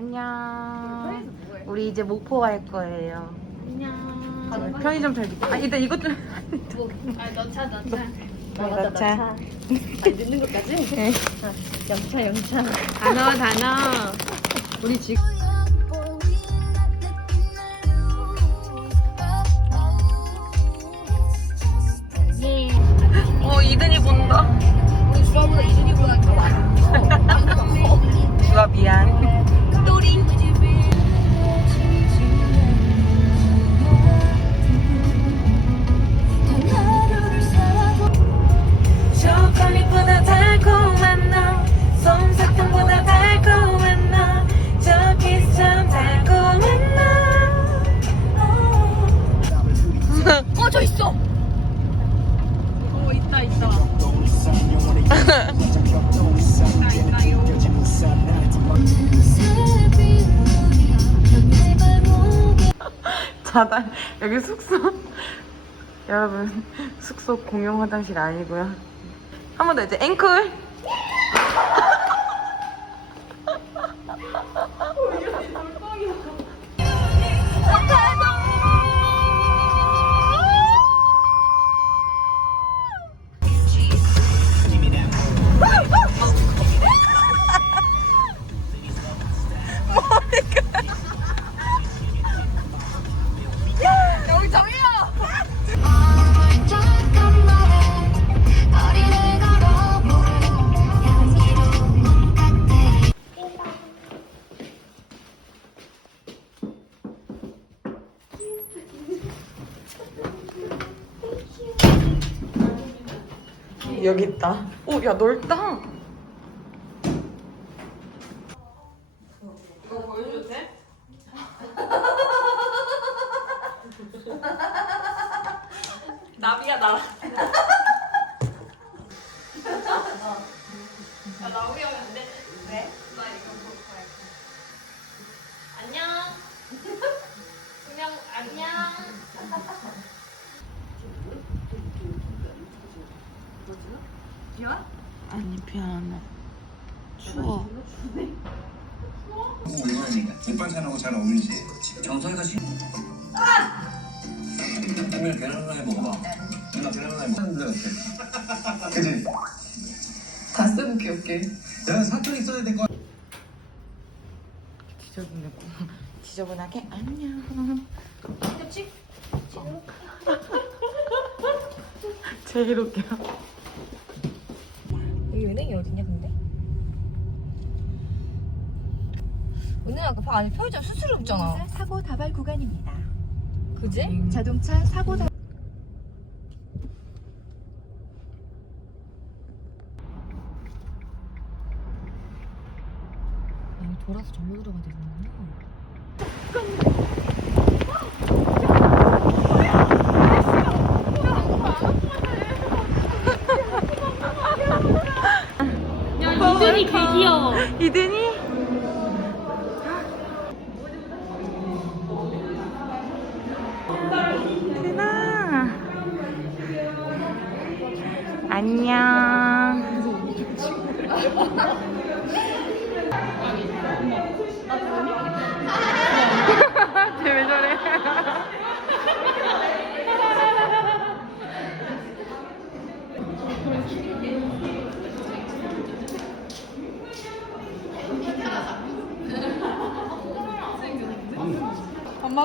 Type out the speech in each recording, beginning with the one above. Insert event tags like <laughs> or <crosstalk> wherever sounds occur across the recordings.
안녕. 우리 이제 목포 갈 거예요. 안녕. 지금 편의점 잘 아, 일단 이것 좀. 뭐, 아, 너차, 너차. 넣자. 아, 늦는 것까지? 네. 영차, 영차. 단어, 단어. 우리 지금. 자달 여기 숙소. 여러분 숙소 공용 화장실 아니고요. 한 번 더 이제 앵콜 여기 있다 오 야 넓다 이거 보여줘도 돼? <laughs> 나비야 나. 야 나오게 하면 안 돼? 왜? 나 이거 보고 갈 거야. 안녕. <laughs> 그냥 안녕. 아니 피아노 추워 밑반찬하고 잘 어울리지. 정서이가 시. 그러면 계란 후라이 먹어봐. 누나 계란 후라이 먹어. 그지? 가슴 귀엽게. 내가 사투리 써야 될 거. 지저분하고 지저분하게 안녕 그치? 제일 웃겨 여기 은행이 어디냐 근데? 은행 아까 봐 안에 편의점 수수료 없잖아 사고 다발 구간입니다. 그지? 자동차 사고 다 여기 돌아서 절로 들어가야 되는구나 이준이 개 귀여워. 이든이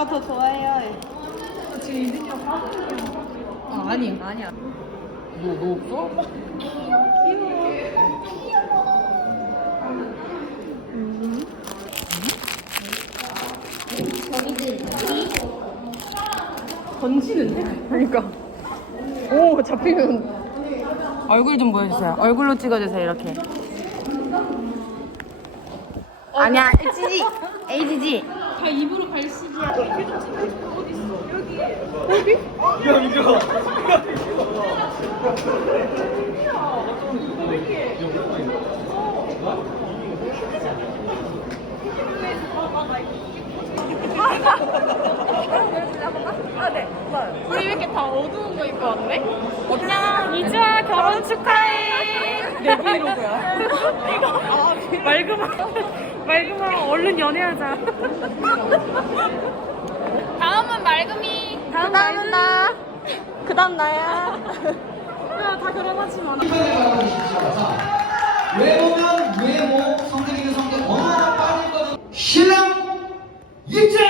엄마가 더 좋아해야 해. 지금 이준이랑 아 아니 아니야. 너, 너 없어? 던지는데? 그러니까. 오 잡히면 얼굴 좀 보여주세요. 얼굴로 찍어주세요 이렇게. 아니야 HG HG 다 입으로 갈 시기야. 우리 왜 이렇게 다 어두운 거 입고 왔네? 안녕. 이주아 결혼 축하해. 내 브이로그야. <laughs> 맑음아, 맑 음아, 얼른 연애하자. 다음은 맑음이. 다음 다음은 나. 그 다음 나야. 야, 다 결혼하지 마. 외모면 외모, 성격이면 성격, 어느 하나 빠질 거는 신랑 입장!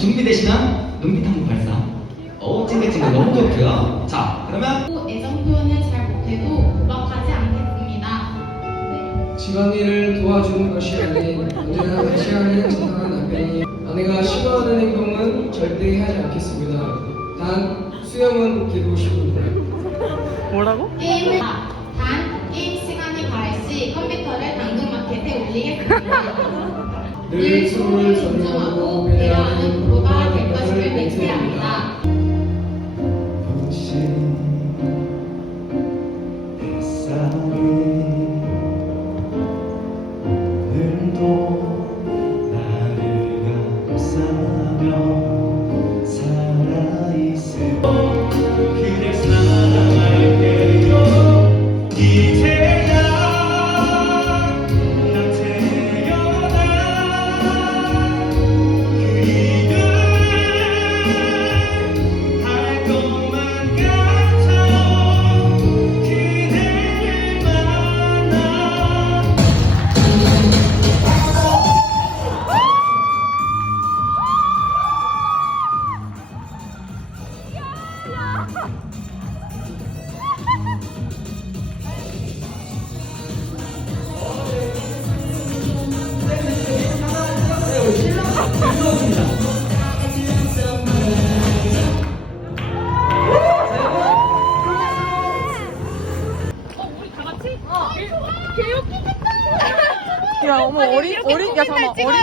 준비되시면 눈빛 한번 발사. 어 찡긋찡긋 너무 좋고요. 자 그러면 애정 표현을 잘 못해도 불합하지 않겠습니다. 네. 집안일을 도와주는 것이 아닌 언제나 시간을 지나간 남편이 아내가 싫어하는 행동은 절대 하지 않겠습니다. 단 수영은 기르고 싶습니다. 뭐라고? 게임을 단 게임 시간이 가할 시 컴퓨터를 당근마켓에 올리겠습니다. 늘 서로를 존중하고 배려하는 부부가 될 것임을 맹세합니다.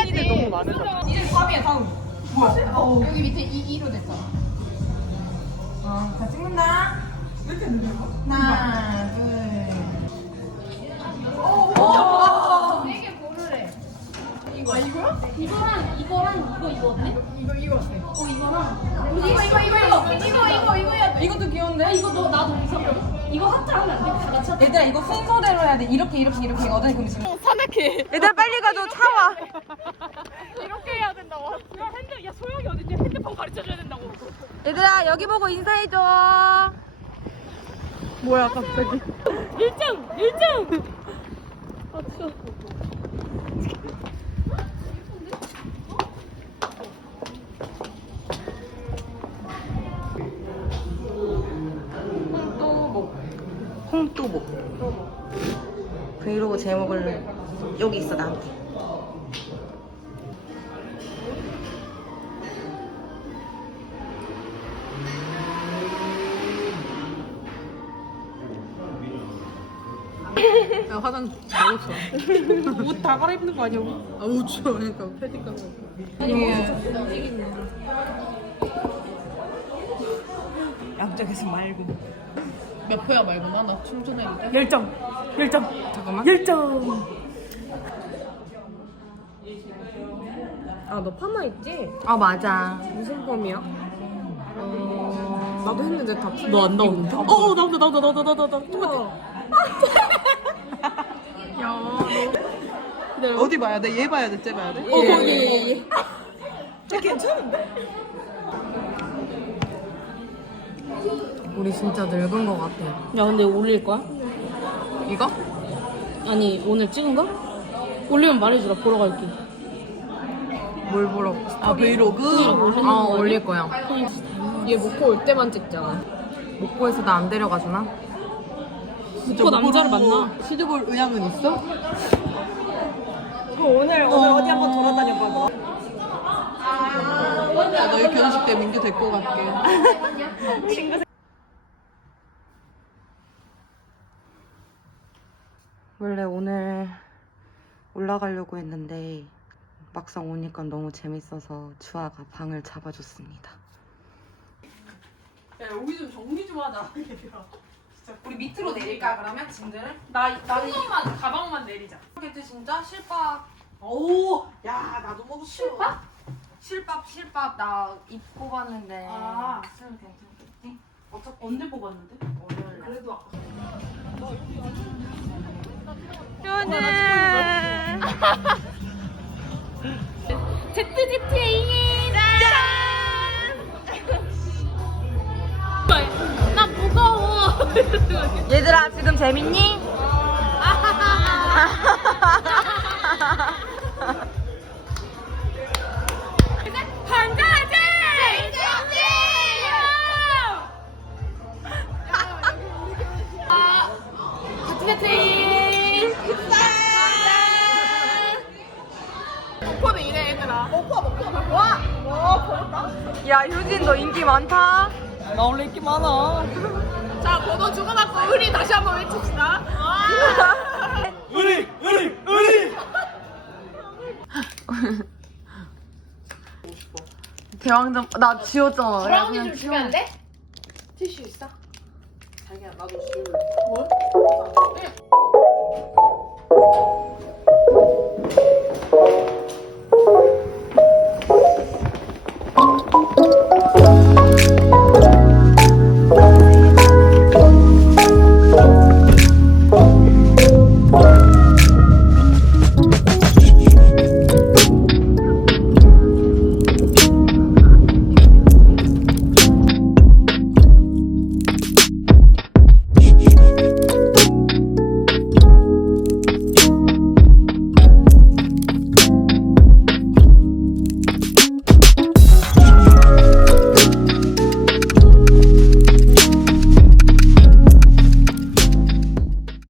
어린이들 너무 많으다. 여기 밑에 이 2로 됐잖아. 자, 찍는다. 하나, 둘. 이거랑 이거랑 이거 이거 어때? 이거 이거 어때? 어 이거랑 이거 이거 이거 이거 이거 이거 이거 이것도 귀여운데? 이거 너 나도 이거 이거 하트 하면 안 돼? 다 같이 하자. 얘들아, 이거 순서대로 해야 돼. 이렇게, 이렇게, 이렇게거든. 그럼 지금. 산악해. 얘들아, 빨리 가줘. 차 와. 이렇게 해야 된다고. 야 핸드 야 소영이 어딨냐? 핸드폰 가르쳐 줘야 된다고. 얘들아, 여기 보고 인사해줘. 뭐야, 갑자기. 1등 1등. 아 추워. 홍뚜복. 브이로그 제목을 여기 있어 나한테. 야 화장 너무 좋아. 옷다 갈아입는 거 아니야? 아우 추워 그러니까 패딩 양쪽에서 말고 몇 표야 말구나 나 충전했는데 열정 열정 잠깐만 열정 아 너 파마 있지? 아 맞아 무슨 펌이야? 어... 나도 했는데 다 너 안 나오는데? 어, 어 나온다 나온다 나온다 나온다 나온다 똑같아 <laughs> 야 어디 봐야 돼? 얘 봐야 돼? 쟤 봐야 돼? 어, 예, 예, 예. 괜찮은데? 우리 진짜 늙은 것 같아. 야 근데 올릴 거야? 이거? 아니 오늘 찍은 거? 올리면 말해주라 보러 갈게. 뭘 보러? 아 브이로그? 브이로그 아, 올릴 거야. 얘 목포 올 때만 찍잖아 목포에서 나 안 데려가 주나? 그 남자를 만나. 시드볼 의향은 있어? 오늘 오늘 어디 한번 돌아다녀 봐. 야, 너희 결혼식 때 민규 데리고 갈게. 원래 오늘 올라가려고 했는데 막상 오니까 너무 재밌어서 주아가 방을 잡아줬습니다. 야 여기 좀 정리 좀 하자. <laughs> 우리 밑으로 내릴까 그러면 짐들을? 나 나는 이만 가방만 내리자. 이렇게 진짜 실밥 오, 야 나도 먹었어. 실밥? 실밥 실밥 나입 뽑았는데 아. 쓰면 괜찮겠지? 어차피 언제 뽑았는데? 그래도 아까. <laughs> ZZA 짠! 나 무거워. 얘들아 지금 재밌니? <laughs> 야 효진 너 인기 많다. 나 원래 인기 많아. <laughs> 자, 번호 주고 받고 우리 다시 한번 외칩시다. 의리 의리 의리 대왕점 나 지웠잖아. 브라우니 좀 주면 안 돼? 자기야, 나도 줄래.